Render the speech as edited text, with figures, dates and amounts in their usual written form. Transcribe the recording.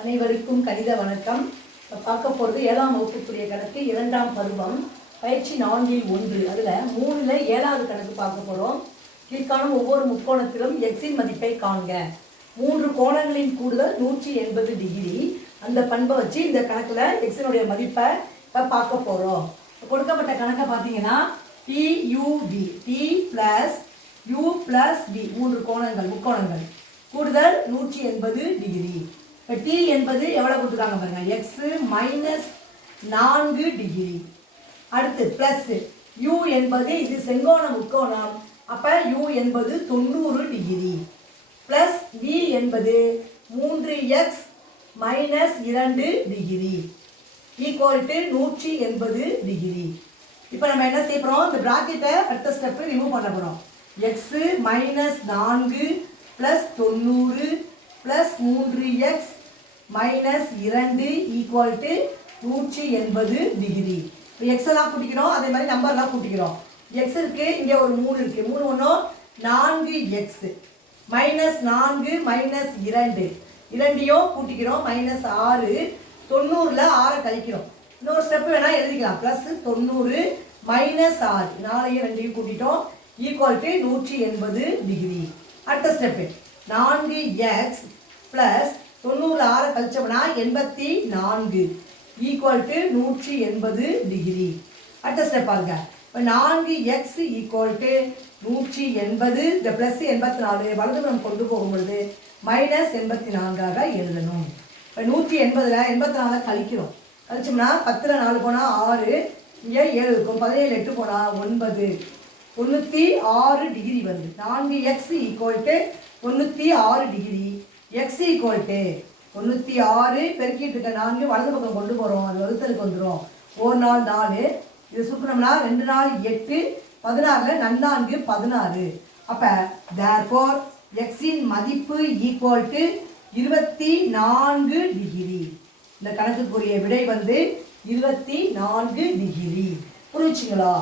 அனைவருக்கும் கணித வணக்கம். பார்க்க போகிறது 7ஆம் வகுப்புக்குரிய கணக்கு 2ஆம் பருவம் பயிற்சி 4-1. அதில் 3ல் 7வது கணக்கு பார்க்க போகிறோம். கீழ்காணும் ஒவ்வொரு முக்கோணத்திலும் எக்ஸின் மதிப்பை காண்க. 3 கோணங்களின் கூடுதல் 180 டிகிரி. அந்த பண்பை வச்சு இந்த கணக்கில் எக்ஸினுடைய மதிப்பை பார்க்க போகிறோம். கொடுக்கப்பட்ட கணக்கை பார்த்தீங்கன்னா PUV P + U + V 3 முக்கோணங்கள் கூடுதல் 180 டிகிரி. இப்போ T என்பது எவ்வளோ கொடுத்துருக்காங்க பாருங்க, எக்ஸ் -4 டிகிரி. அடுத்து ப்ளஸ் U என்பது இது செங்கோண முக்கோணம், அப்போ U என்பது 90 டிகிரி. ப்ளஸ் V என்பது 3x - 2 degree equal to 180 degree. இப்போ நம்ம என்ன செய்ய போகிறோம், இந்த ப்ராக்கெட்டை அடுத்த ஸ்டெப்பு ரிமூவ் பண்ண போகிறோம். x - 4 + 90 + 3x - 2 equal to 180 degree. இப்போ எக்ஸெல்லாம் கூட்டிக்கிறோம், அதே மாதிரி நம்பர்லாம் கூட்டிக்கிறோம். எக்ஸ் இருக்குது, இங்கே ஒரு 3 இருக்குது, 3 ஒன்றும் 4x -4 - 2 இரண்டையும் கூட்டிக்கிறோம், -6. 90ல் 6 கழிக்கிறோம். இன்னொரு ஸ்டெப்பு வேணால் எழுதிக்கலாம், +90 - 6 4ஐயும் 2ஐயும் கூட்டிட்டோம் ஈக்குவல் டு 180 டிகிரி. அடுத்த step 4x + 90ல் 6 கழிச்சோம்னா 84 equal to 180 degree. அடுத்த ஸ்டெப் பாருங்க, இப்போ 4x ஈக்குவல் டு 180, இந்த ப்ளஸ் 84 வலதுபுறம் கொண்டு போகும்பொழுது -84ஆக எழுதணும். இப்போ 180ல் 84 கழிக்கிறோம், கழிச்சோம்னா 10ல் 4 போனால் 6, இங்கே 7 இருக்கும், 17 8 போனால் 9, 96 டிகிரி வருது. 4x equal to 96 degree. X equal to 96 பெருக்கிட்டு இருக்க 4 வலது பக்கம் கொண்டு போகிறோம், அது வகுத்தலுக்கு வந்துடும். 1 நாள் 4, இது சுருக்கணும்னா 2 நாள் 8, 16ல் 4 16. அப்போ therefore எக்ஸின் மதிப்பு ஈக்குவல் டு 24 டிகிரி. இந்த கணக்குக்குரிய விடை வந்து 24 டிகிரி. புரிஞ்சுங்களா?